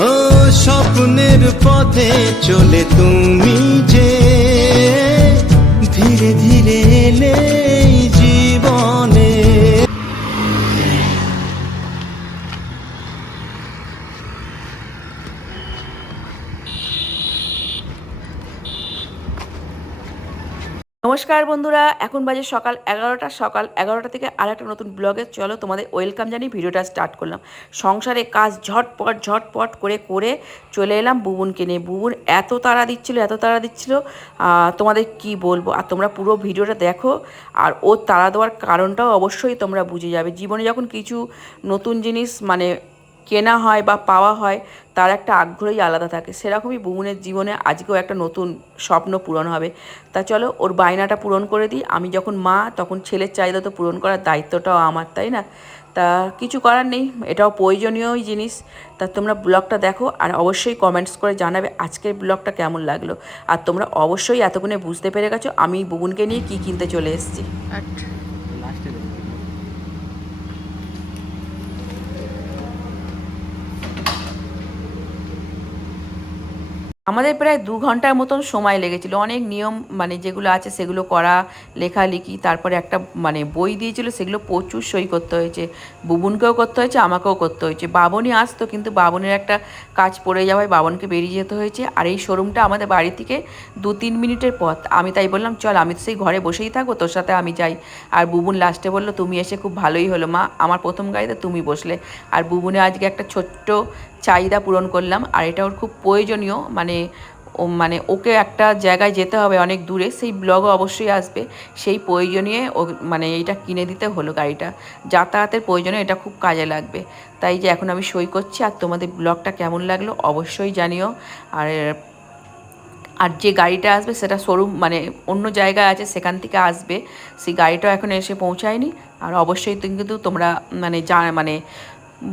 ও স্বপ্নের পথে চলে তুমি যে ধীরে ধীরে এলে নমস্কার বন্ধুরা, এখন বাজে সকাল এগারোটা সকাল এগারোটা থেকে আর একটা নতুন ব্লগে চলো তোমাদের ওয়েলকাম জানিয়ে ভিডিওটা স্টার্ট করলাম। সংসারে কাজ ঝটপট ঝটপট করে করে চলে এলাম বুবুনকে নিয়ে। বুবুন এত তাড়া দিচ্ছিল, এত তাড়া দিচ্ছিল তোমাদের কি বলব? আর তোমরা পুরো ভিডিওটা দেখো, আর ওর তাড়া দেওয়ার কারণটাও অবশ্যই তোমরা বুঝে যাবে। জীবনে যখন কিছু নতুন জিনিস মানে কেনা হয় বা পাওয়া হয় তার একটা আগ্রহই আলাদা থাকে। সেরকমই বুমুনের জীবনে আজকেও একটা নতুন স্বপ্ন পূরণ হবে। তা চলো ওর বায়নাটা পূরণ করে দিই। আমি যখন মা তখন ছেলের চাহিদা তো পূরণ করার দায়িত্বটাও আমার তাই না? তা কিছু করার নেই এটাও প্রয়োজনীয়ই জিনিস। তা তোমরা ব্লগটা দেখো আর অবশ্যই কমেন্টস করে জানাবে আজকের ব্লগটা কেমন লাগল। আর তোমরা অবশ্যই এতক্ষণে বুঝতে পেরে গেছো আমি বুবুনকে নিয়ে কি কিনতে চলে এসেছি। আমাদের প্রায় দু ঘণ্টার মতন সময় লেগেছিল। অনেক নিয়ম মানে যেগুলো আছে সেগুলো করা, লেখালেখি, তারপরে একটা মানে বই দিয়েছিল, সেগুলো প্রচুর সই করতে হয়েছে। বুবুনকেও করতে হয়েছে, আমাকেও করতে হয়েছে। বাবনই আসতো, কিন্তু বাবনের একটা কাজ পড়ে যাওয়ায় বাবনকে বেরিয়ে যেতে হয়েছে। আর এই শোরুমটা আমাদের বাড়ি থেকে দু তিন মিনিটের পথ। আমি তাই বললাম, চল, আমি তো সেই ঘরে বসেই থাকব, তোর সাথে আমি যাই। আর বুবুন লাস্টে বলল, তুমি এসে খুব ভালোই হলো মা। আমার প্রথম গাড়িতে তুমি বসলে। আর বুবুনে আজকে একটা ছোট্ট চাহিদা পূরণ করলাম, আর এটা ওর খুব প্রয়োজনীয় মানে ও মানে ওকে একটা জায়গায় যেতে হবে অনেক দূরে, সেই ব্লগও অবশ্যই আসবে। সেই প্রয়োজনীয় ও মানে এইটা কিনে দিতে হলো গাড়িটা। যাতায়াতের প্রয়োজনে এটা খুব কাজে লাগবে। তাই যে এখন আমি সই করছি, আর তোমাদের ব্লগটা কেমন লাগল অবশ্যই জানিও। আর আর যে গাড়িটা আসবে সেটা শোরুম মানে অন্য জায়গায় আছে, সেখান থেকে আসবে। সেই গাড়িটাও এখন এসে পৌঁছায়নি। আর অবশ্যই কিন্তু তোমরা মানে যা মানে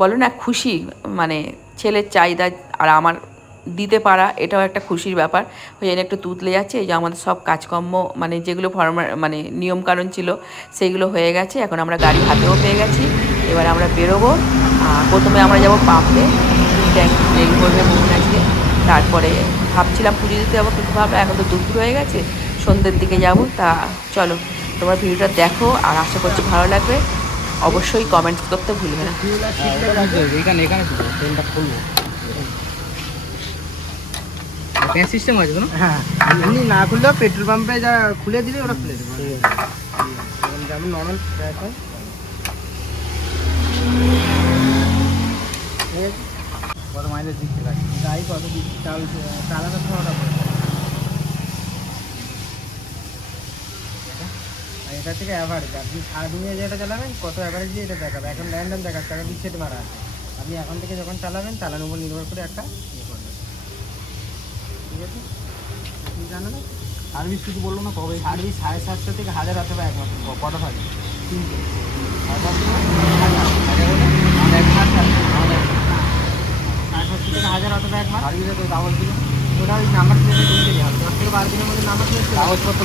বলো না, খুশি মানে ছেলের চাহিদা আর আমার দিতে পারা, এটাও একটা খুশির ব্যাপার। ওই জন্য একটু তুতলে যাচ্ছে, এই যে আমাদের সব কাজকর্ম মানে যেগুলো ফর্মা মানে নিয়মকানুন ছিল, সেইগুলো হয়ে গেছে। এখন আমরা গাড়ি হাতেও পেয়ে গেছি। এবার আমরা বেরোবো। প্রথমে আমরা যাব পাম্পে। ট্যাঙ্ক তেল করবে মোহন আজকে তারপরে ভাবছিলাম পুজো দিতে যাব, কিন্তু ভাবলাম এখন তো দুপুর হয়ে গেছে, সন্ধ্যের দিকে যাব। তা চলো, তোমার ভিডিওটা দেখো আর আশা করছি ভালো লাগবে। অবশ্যই কমেন্টস করতে ভুলবে না। এখানে এখানে ট্রেনটা খুলবো। সিস্টেম আছে তো হ্যাঁ এমনি না খুললেও পেট্রোল পাম্পে যা খুলে দিলে ওরা খুলে দেবে। যেমন নর্মাল কত মাইলেজ দিচ্ছে গাড়ি? গাড়ি কত চাল সময়টা আর এটা থেকে অ্যাভারেজ আপনি সারাদিনে যেটা চালাবেন কত অ্যাভারেজ দিয়ে এটা দেখাবে? এখন র্যান্ডাম দেখাচ্ছে এখন সেট মারা। আপনি এখন থেকে যখন চালাবেন চালানোর উপর নির্ভর করে একটা ইয়ে করবে ঠিক আছে? আপনি জানেন? না সার্ভিস কিছু বলল না কবে? সার্ভিস সাড়ে সাতশো থেকে হাজার অথবা একমাত্র ক- কটা থাকে তিনটে। হাজার এক মাস সাড়ে সাতশো থেকে হাজার অথবা এক মাস সার্ভিসে তো কাগজ দিল ওরা ওই নাম্বার প্লেটে দিয়ে দিলে হবে দশ থেকে বারো দিনের মধ্যে নাম্বার প্লেট কাগজপত্র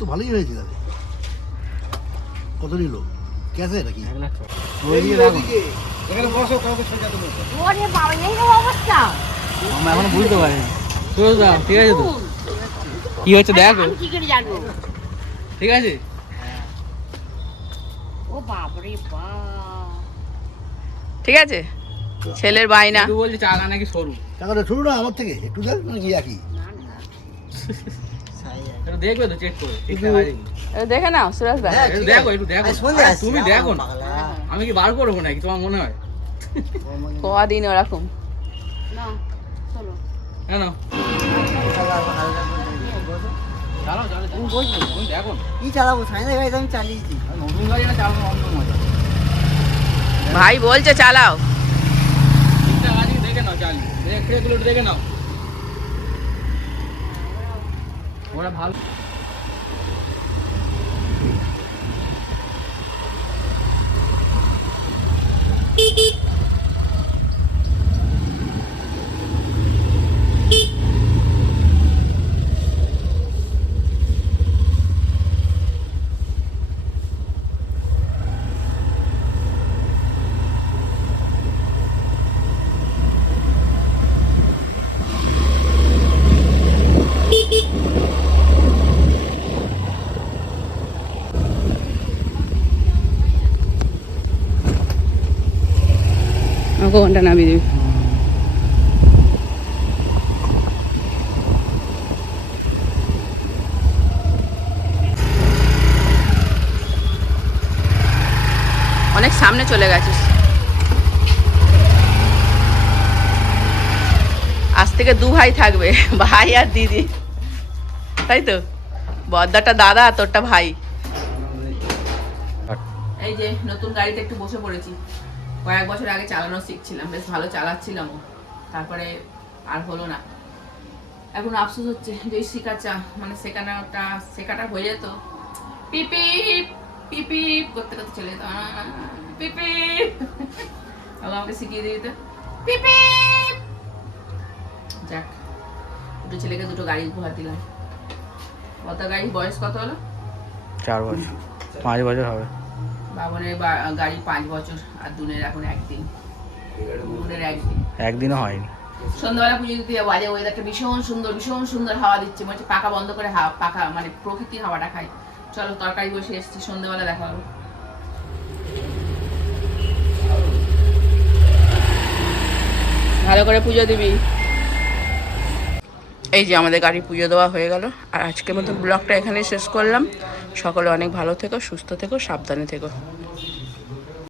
তো ভালোই হয়েছে তাহলে। কত নিল? ক্যাশে নাকি? এখানে বসো কাউকে সোজা দেবো ওরে বাবা এই অবস্থা। আমরা এখনও বুঝতে দা ঠিক আছে তো। কি হচ্ছে দেখো। আমি কি করে জানব? ঠিক আছে? ও বাবারে বাপ। ঠিক আছে? ছেলের বায়না তুই বলছি চাকা নাকি সরু। টাকাটা শুরু না আমার থেকে? একটু দেখ নাকি একই? একটু দেখবে তো চেক করে। দেখে নাও সুরাজ ভাই। একটু দেখো একটু দেখো। তুমি দেখো না। আমি কি বার করব নাকি তোমার মনে হয়? কদিন ওরকম। না চলো। কেন ভাই বলছে চালাও। দেখে নাও চালিয়ে। দেখে নাও। ওরা ভালো আমাকে ঘণ্টা নামিয়ে দিবি অনেক সামনে চলে গেছিস। আজ থেকে দু ভাই থাকবে ভাই আর দিদি। তাই তো? বদ্দাটা দাদা আর তোরটা ভাই। এই যে নতুন গাড়িতে একটু বসে পড়েছি। কয়েক বছর আগে চালানো শিখছিলাম বেশ ভালো চালাচ্ছিলাম তারপরে আর হলো না। এখন আফসোস হচ্ছে যে ওই শেখাচা মানে শেখানোটা শেখাটা হয়ে যেত। পিপিপ পিপিপ করতে করতে চলে যেত। পিপিপ আবার আমাকে শিখিয়ে দিয়ে দিত। পিপিপ যাক দুটো ছেলেকে দুটো গাড়ি উপহার দিলাম। কত গাড়ি? বয়স কত হলো? চার বছর। পাঁচ বছর হবে। বাবনের গাড়ি পাঁচ বছর আর দুনের এখন একদিন। দুনের একদিন। একদিনও হয়নি। সন্ধ্যাবেলা পুজো দিতে যাব। আজ ওয়েদারটা ভীষণ সুন্দর ভীষণ সুন্দর হাওয়া দিচ্ছে। মনে পাকা বন্ধ করে হাওয়া পাকা মানে প্রকৃতির হাওয়াটা খাই। চলো তরকারি বসে এসছি। সন্ধ্যাবেলা দেখা হবে। ভালো করে পুজো দিবি। এই যে আমাদের গাড়ি পুজো দেওয়া হয়ে গেল। আর আজকের মতো ব্লগটা এখানেই শেষ করলাম। সকলে অনেক ভালো থেকো সুস্থ থেকো সাবধানে থেকো।